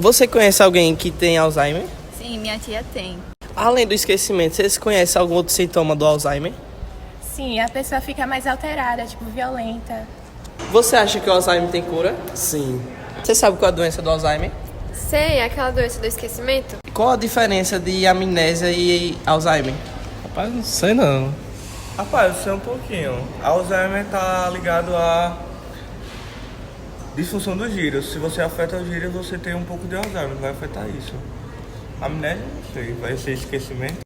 Você conhece alguém que tem Alzheimer? Sim, minha tia tem. Além do esquecimento, vocês conhecem algum outro sintoma do Alzheimer? Sim, a pessoa fica mais alterada, tipo, violenta. Você acha que o Alzheimer tem cura? Sim. Você sabe qual é a doença do Alzheimer? Sei, aquela doença do esquecimento? Qual a diferença de amnésia e Alzheimer? Rapaz, não sei não. Rapaz, eu sei um pouquinho. Alzheimer tá ligado à disfunção dos gírios. Se você afeta os gírios, você tem um pouco de Alzheimer, vai afetar isso. Amnésia, não sei, vai ser esquecimento.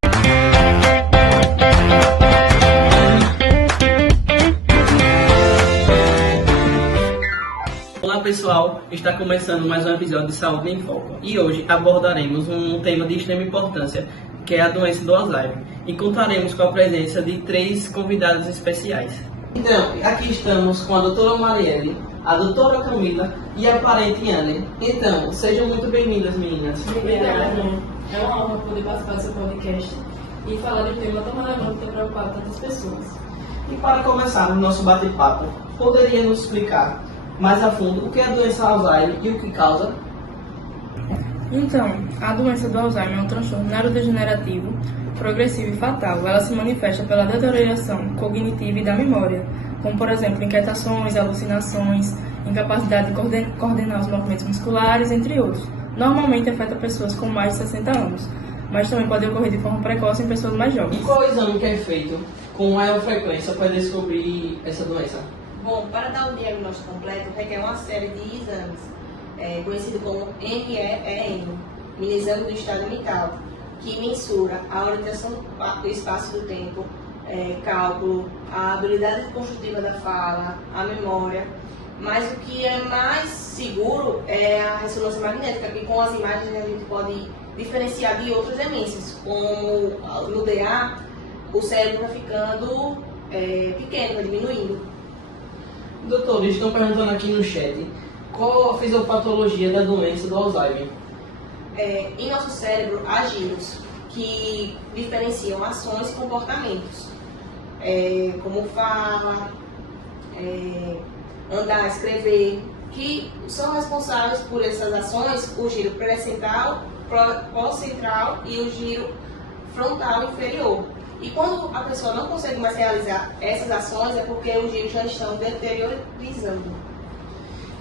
Olá pessoal, está começando mais um episódio de Saúde em Foco e hoje abordaremos um tema de extrema importância, que é a doença do Alzheimer, e contaremos com a presença de 3 convidados especiais. Então, aqui estamos com a doutora Marielle, a doutora Camila e a parente Anne. Então, sejam muito bem-vindas, meninas. Obrigada. É uma honra poder participar do seu podcast e falar de um tema tão relevante que tem preocupado tantas pessoas. E para começar o nosso bate-papo, poderia nos explicar mais a fundo o que é a doença Alzheimer e o que causa? Então, a doença do Alzheimer é um transtorno neurodegenerativo, progressivo e fatal. Ela se manifesta pela deterioração cognitiva e da memória, como, por exemplo, inquietações, alucinações, incapacidade de coordenar os movimentos musculares, entre outros. Normalmente afeta pessoas com mais de 60 anos, mas também pode ocorrer de forma precoce em pessoas mais E jovens. qual exame que é feito com maior frequência para descobrir essa doença? Bom, para dar o diagnóstico completo, requer uma série de exames, conhecido como MREM, Exame do Estado Mental, que mensura a orientação do espaço do tempo, cálculo, a habilidade construtiva da fala, a memória. Mas o que é mais seguro é a ressonância magnética, que com as imagens a gente pode diferenciar de outras demências, como no DA, o cérebro vai ficando pequeno, vai diminuindo. Doutores, estão perguntando aqui no chat, qual a fisiopatologia da doença do Alzheimer? Em nosso cérebro há giros que diferenciam ações e comportamentos, como fala, andar, escrever, que são responsáveis por essas ações, o giro pré-central, pós-central e o giro frontal inferior. E quando a pessoa não consegue mais realizar essas ações, é porque os giros já estão deteriorizando.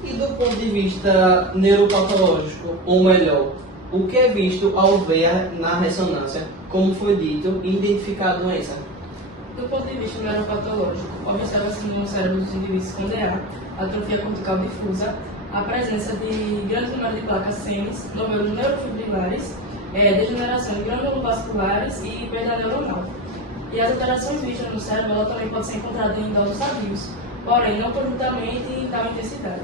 E do ponto de vista neuropatológico, ou melhor, o que é visto ao ver na ressonância, como foi dito, e identificar a doença? Do ponto de vista neuropatológico, observa-se no cérebro dos indivíduos com DA, atrofia cortical difusa, a presença de grande número de placas senes, nódulos neurofibrilares, degeneração de glândulos vasculares e perda neuronal. E as alterações vistas no cérebro ela também pode ser encontrada em idosos sadios, porém não conjuntamente em tal intensidade.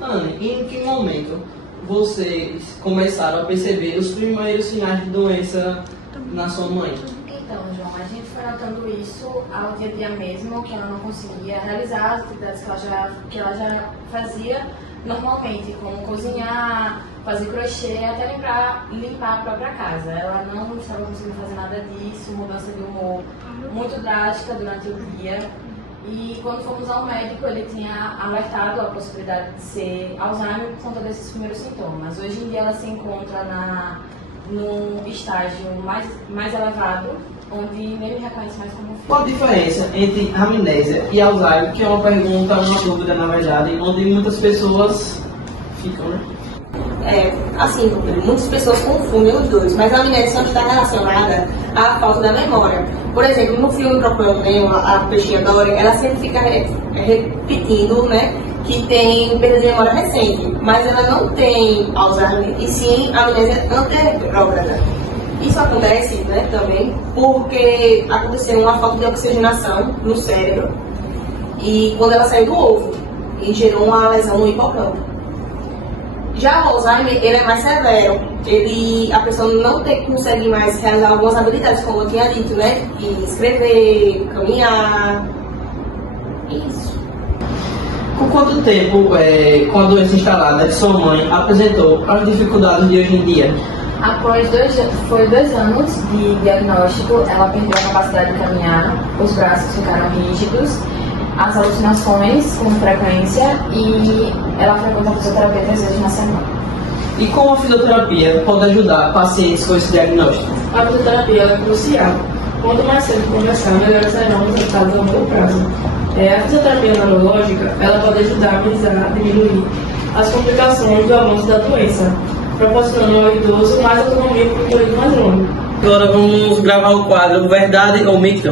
Anne, em que momento vocês começaram a perceber os primeiros sinais de doença na sua mãe? Então, João, a gente foi notando isso ao dia a dia mesmo, que ela não conseguia realizar as atividades que ela já fazia normalmente, como cozinhar, fazer crochê, até limpar a própria casa. Ela não estava conseguindo fazer nada disso, mudança de humor muito drástica durante o dia. E quando fomos ao médico, ele tinha alertado a possibilidade de ser Alzheimer por conta desses primeiros sintomas. Hoje em dia ela se encontra num estágio mais elevado, onde nem me reconhece mais como filho. Qual a diferença entre amnésia e Alzheimer? Que é uma pergunta, uma dúvida na verdade, onde muitas pessoas ficam, né? Assim, muitas pessoas confundem os dois, mas a amnésia está relacionada à falta da memória. Por exemplo, no filme Procurando Nemo, a peixinha Dory, ela sempre fica repetindo, né, que tem perda de memória recente, mas ela não tem Alzheimer, e sim amnésia anterrógrada. Isso acontece, né, também porque aconteceu uma falta de oxigenação no cérebro e quando ela saiu do ovo e gerou uma lesão no hipocampo. Já o Alzheimer, ele é mais severo. A pessoa não consegue mais realizar algumas habilidades, como eu tinha dito, né? Escrever, caminhar. Isso. Com quanto tempo, com a doença instalada, que sua mãe apresentou as dificuldades de hoje em dia? Após 2 anos de diagnóstico, ela perdeu a capacidade de caminhar, os braços ficaram rígidos, as alucinações com frequência e ela frequenta a fisioterapia 3 vezes na semana. E como a fisioterapia pode ajudar pacientes com esse diagnóstico? A fisioterapia é crucial. Quanto mais cedo começar, melhores serão os resultados a longo prazo. A fisioterapia neurológica ela pode ajudar a amenizar, diminuir as complicações do avanço da doença, proporcionando ao idoso mais autonomia para um período mais longo. Agora vamos gravar o quadro Verdade ou Mito?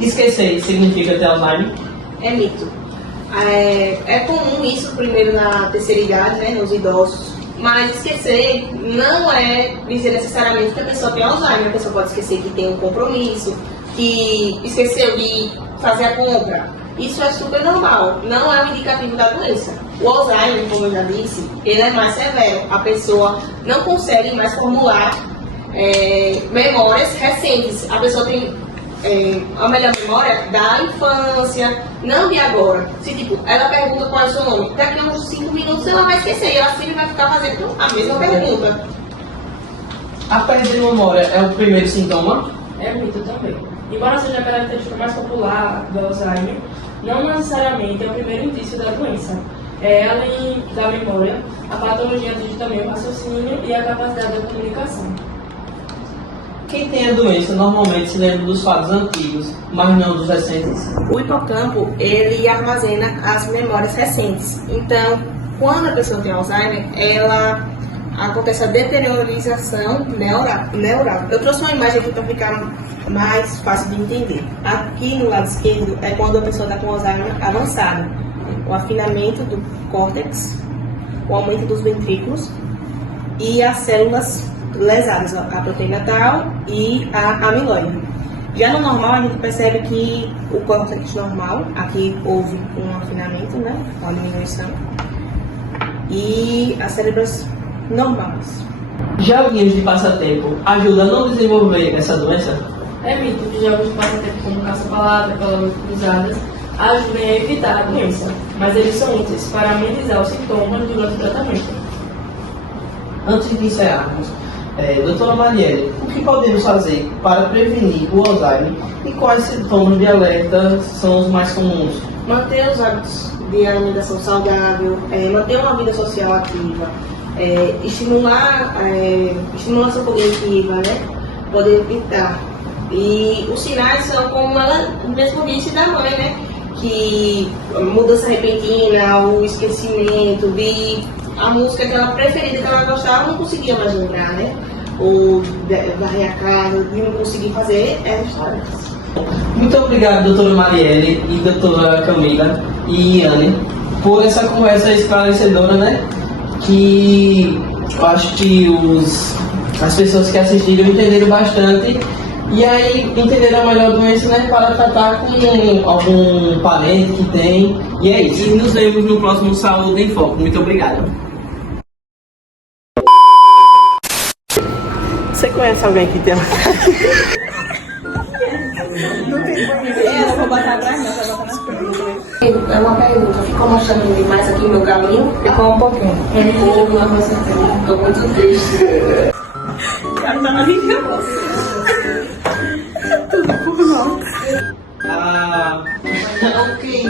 Esquecer significa ter Alzheimer? É mito. É comum isso primeiro na terceira idade, né, nos idosos, mas esquecer não é dizer necessariamente que a pessoa tem Alzheimer. A pessoa pode esquecer que tem um compromisso, que esqueceu de fazer a compra. Isso é super normal, não é um indicativo da doença. O Alzheimer, como eu já disse, ele é mais severo. A pessoa não consegue mais formular memórias recentes. A pessoa tem a melhor memória da infância, não de agora. Se tipo, ela pergunta qual é o seu nome, daqui a uns 5 minutos ela vai esquecer e ela sempre vai ficar fazendo a mesma pergunta. A perda de memória é o primeiro sintoma? É mito também. Embora seja a característica mais popular do Alzheimer, não necessariamente é o primeiro indício da doença. Além da memória, a patologia atinge também o raciocínio e a capacidade da comunicação. Quem tem a doença normalmente se lembra dos fatos antigos, mas não dos recentes. O hipocampo, ele armazena as memórias recentes. Então, quando a pessoa tem Alzheimer, acontece a deteriorização neural. Eu trouxe uma imagem aqui para ficar mais fácil de entender. Aqui no lado esquerdo é quando a pessoa está com Alzheimer avançado. O afinamento do córtex, o aumento dos ventrículos e as células lesadas, a proteína tal e a amiloide. Já no normal, a gente percebe que o córtex normal, aqui houve um afinamento, né, uma diminuição, e as células normais. Joguinhos de passatempo ajudam a não desenvolver essa doença? É mito que jogos de passatempo como caça-palavra, palavras cruzadas, ajudem a evitar a doença, mas eles são úteis para amenizar os sintomas durante o tratamento. Antes de encerrarmos, doutora Marielle, o que podemos fazer para prevenir o Alzheimer e quais sintomas de alerta são os mais comuns? Manter os hábitos de alimentação saudável, manter uma vida social ativa, estimular estimulação cognitiva, né? Poder pintar. E os sinais são como ela mesmo disse da mãe, né? Que mudança repentina, o esquecimento de a música que ela preferida, que ela gostava, não conseguia mais lembrar, né? Ou varrer a casa, de não conseguir fazer essas tarefas. Muito obrigado, doutora Marielle e doutora Camila e Iane, por essa conversa esclarecedora, né? Que eu acho que as pessoas que assistiram entenderam bastante e aí entenderam a melhor doença, né? Para tratar com algum parente que tem. E é isso. E nos vemos no próximo Saúde em Foco. Muito obrigado. Você conhece alguém que tem? Eu vou botar atrás, não, vou botar nas perguntas. É uma pergunta, ficou mostrando demais aqui o meu caminho? Ficou um pouquinho. Estou muito triste. Cara, tá na minha Tudo por mal. Ah, Ok.